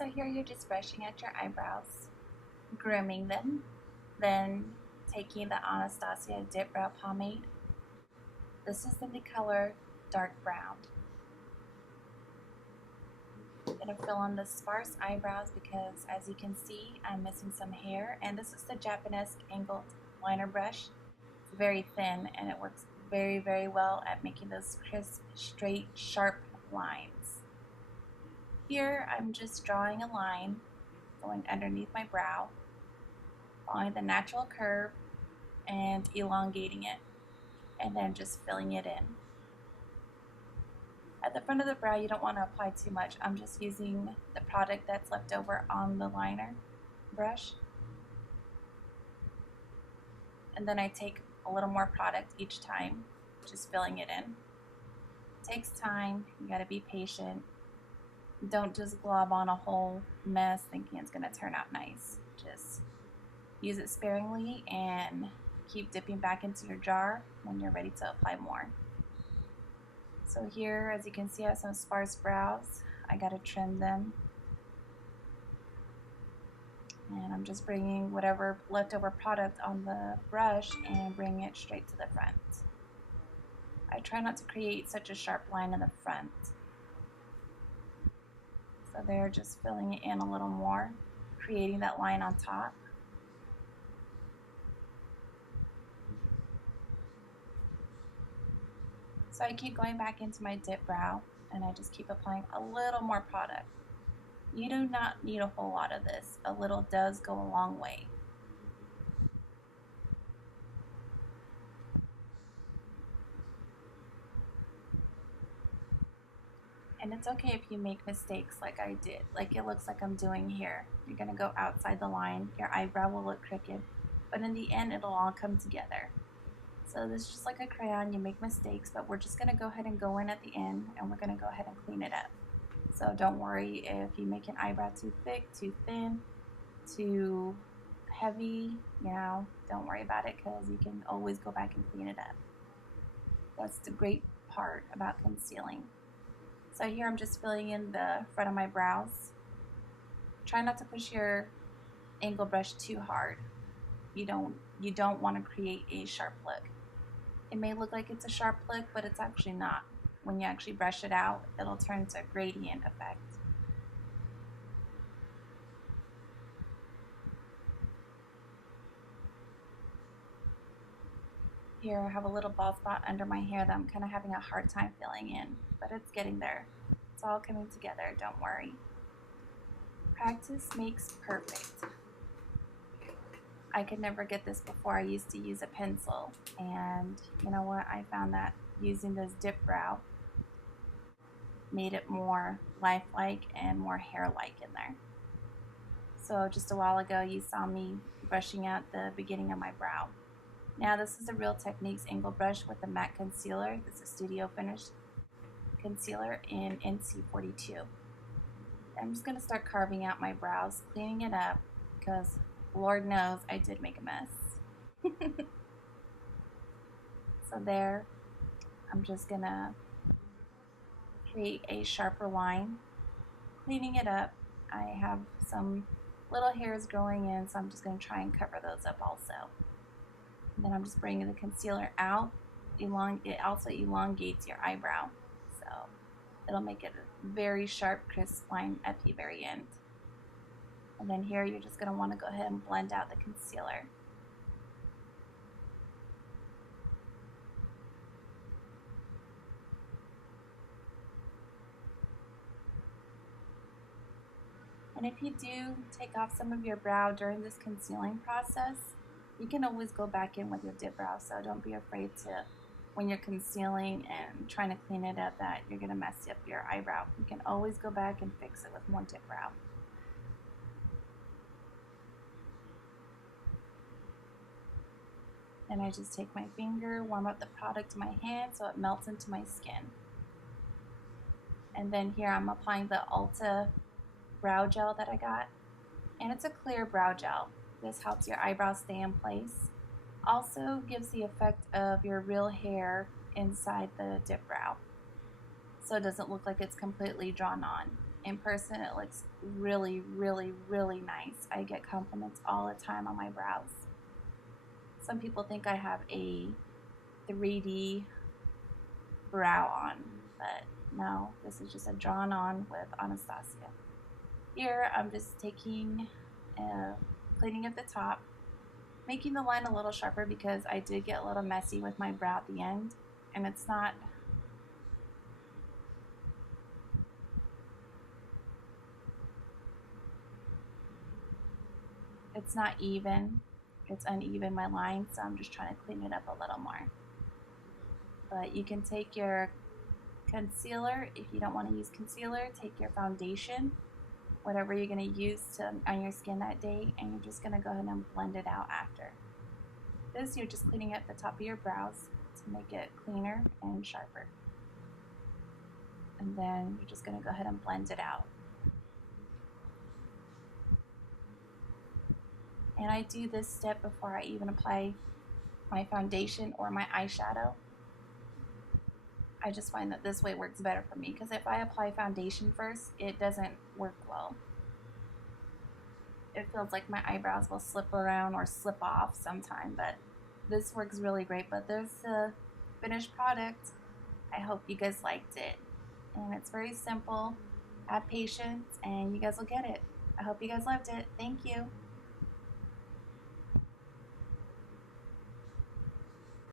So here you're just brushing out your eyebrows, grooming them, then taking the Anastasia Dip Brow Pomade. This is in the color dark brown. I'm going to fill in the sparse eyebrows because, as you can see, I'm missing some hair, and this is the Japonesque angled liner brush. It's very thin and it works very, very well at making those crisp, straight, sharp lines. Here I'm just drawing a line going underneath my brow, following the natural curve and elongating it, and then just filling it in. At the front of the brow, you don't want to apply too much. I'm just using the product that's left over on the liner brush. And then I take a little more product each time, just filling it in. It takes time, you gotta be patient. Don't just glob on a whole mess thinking it's gonna turn out nice. Just use it sparingly and keep dipping back into your jar when you're ready to apply more. So here, as you can see, I have some sparse brows. I gotta trim them. And I'm just bringing whatever leftover product on the brush and bringing it straight to the front. I try not to create such a sharp line in the front. So they're just filling it in a little more, creating that line on top. So I keep going back into my dip brow and I just keep applying a little more product. You do not need a whole lot of this. A little does go a long way. And it's okay if you make mistakes like I did, like it looks like I'm doing here. You're gonna go outside the line, your eyebrow will look crooked, but in the end it'll all come together. So this is just like a crayon, you make mistakes, but we're just gonna go ahead and go in at the end and we're gonna go ahead and clean it up. So don't worry if you make an eyebrow too thick, too thin, too heavy, don't worry about it because you can always go back and clean it up. That's the great part about concealing. So here I'm just filling in the front of my brows. Try not to push your angle brush too hard. You don't want to create a sharp look. It may look like it's a sharp look, but it's actually not. When you actually brush it out, it'll turn to a gradient effect. Here I have a little bald spot under my hair that I'm kind of having a hard time filling in, but it's getting there. It's all coming together, don't worry. Practice makes perfect. I could never get this before. I used to use a pencil, and you know what? I found that using this dip brow made it more lifelike and more hair-like in there. So just a while ago, you saw me brushing out the beginning of my brow. Now this is a Real Techniques angle brush with a matte concealer. This is Studio Finish concealer in NC42. I'm just going to start carving out my brows, cleaning it up, because Lord knows I did make a mess. So there, I'm just going to create a sharper line, cleaning it up. I have some little hairs growing in, so I'm just going to try and cover those up also. And then I'm just bringing the concealer out. It also elongates your eyebrow, so it'll make it a very sharp, crisp line at the very end. And then here you're just going to want to go ahead and blend out the concealer. And if you do take off some of your brow during this concealing process, you can always go back in with your dip brow, so don't be afraid to, when you're concealing and trying to clean it up, that you're going to mess up your eyebrow. You can always go back and fix it with more dip brow. Then I just take my finger, warm up the product to my hand so it melts into my skin. And then here I'm applying the Ulta Brow Gel that I got. And it's a clear brow gel. This helps your eyebrows stay in place. Also gives the effect of your real hair inside the dip brow, so it doesn't look like it's completely drawn on. In person, it looks really, really, really nice. I get compliments all the time on my brows. Some people think I have a 3D brow on, but no, this is just a drawn on with Anastasia. Here, I'm just taking, cleaning at the top, making the line a little sharper because I did get a little messy with my brow at the end, and it's not even. It's uneven, my line, so I'm just trying to clean it up a little more. But you can take your concealer. If you don't want to use concealer, take your foundation, whatever you're going to use on your skin that day, and you're just going to go ahead and blend it out after. This, you're just cleaning at the top of your brows to make it cleaner and sharper. And then you're just going to go ahead and blend it out. And I do this step before I even apply my foundation or my eyeshadow. I just find that this way works better for me because if I apply foundation first, it doesn't work well. It feels like my eyebrows will slip around or slip off sometime, but this works really great. But there's the finished product. I hope you guys liked it. And it's very simple. Have patience and you guys will get it. I hope you guys loved it. Thank you.